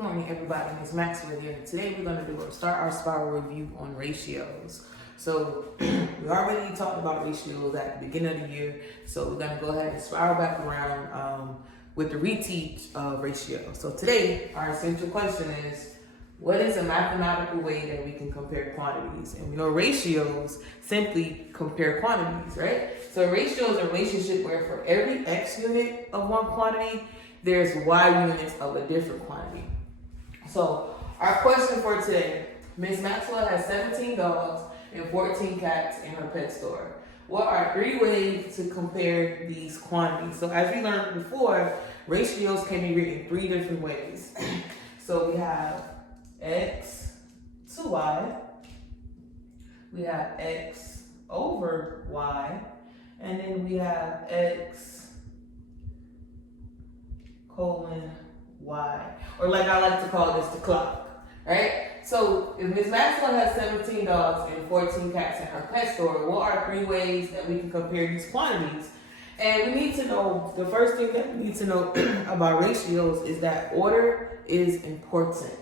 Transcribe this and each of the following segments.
Good morning, everybody. It's Maxwell here. Today we're going to start our spiral review on ratios. So we already talked about ratios at the beginning of the year. So we're going to go ahead and spiral back around with the reteach of ratios. So today our essential question is, what is a mathematical way that we can compare quantities? And we know ratios simply compare quantities, right? So a ratio is a relationship where for every X unit of one quantity, there's Y units of a different quantity. So our question for today, Ms. Maxwell has 17 dogs and 14 cats in her pet store. What are 3 ways to compare these quantities? So as we learned before, ratios can be written 3 different ways. So we have X to Y, we have X over Y, and then we have X colon Y, or like I like to call this the clock, right? So if Ms. Maxwell has 17 dogs and 14 cats in her pet store, what are 3 ways that we can compare these quantities? And we need to know, the first thing that we need to know about ratios is that order is important.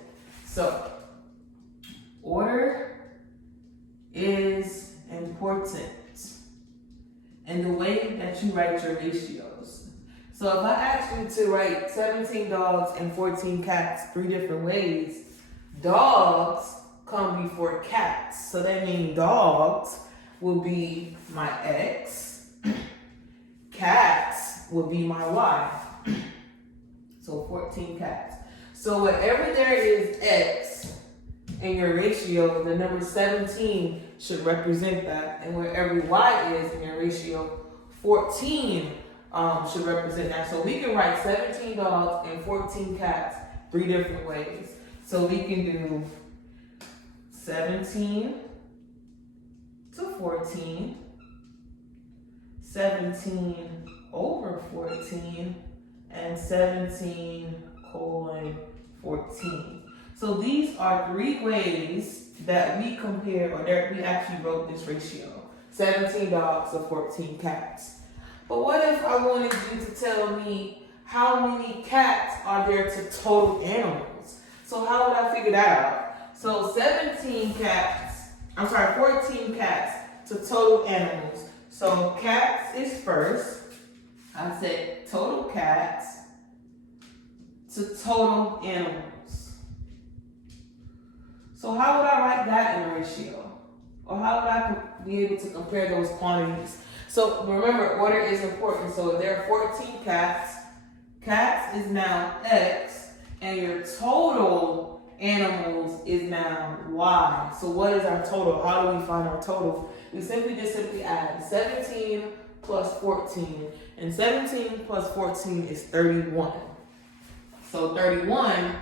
So order is important in the way that you write your ratios. So if I ask you to write 17 dogs and 14 cats 3 different ways, dogs come before cats. So that means dogs will be my X, cats will be my Y. So 14 cats. So wherever there is X in your ratio, the number 17 should represent that. And wherever Y is in your ratio, 14 should represent that. So we can write 17 dogs and 14 cats 3 different ways. So we can do 17 to 14, 17 over 14, and 17 colon 14. So these are 3 ways that we compare, or that we actually wrote this ratio. 17 dogs to 14 cats. But what if I wanted you to tell me how many cats are there to total animals? So how would I figure that out? So 14 cats to total animals. So cats is first. I said total cats to total animals. So how would I write that in a ratio? Or how would I be able to compare those quantities? So remember, order is important. So if there are 14 cats, cats is now X, and your total animals is now Y. So what is our total? How do we find our total? We simply add 17 plus 14, and 17 plus 14 is 31. So 31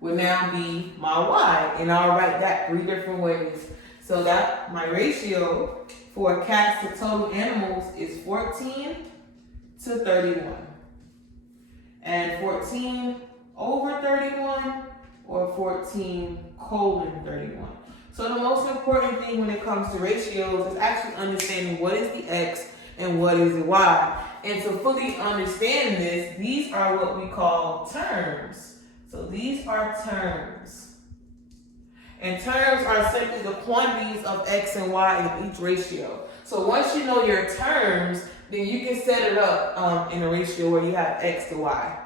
would now be my Y, and I'll write that 3 different ways. So that my ratio for cats to total animals is 14 to 31. And 14 over 31 or 14 colon 31. So the most important thing when it comes to ratios is actually understanding what is the X and what is the Y. And to fully understand this, these are what we call terms. So these are terms. And terms are simply the quantities of X and Y in each ratio. So once you know your terms, then you can set it up in a ratio where you have X to Y.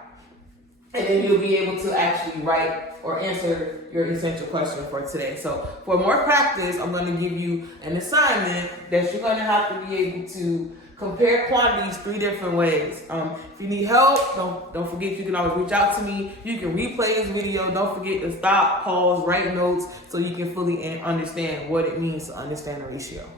And then you'll be able to actually write or answer your essential question for today. So for more practice, I'm going to give you an assignment that you're going to have to be able to compare quantities 3 different ways. If you need help, don't forget you can always reach out to me. You can replay this video. Don't forget to stop, pause, write notes so you can fully understand what it means to understand a ratio.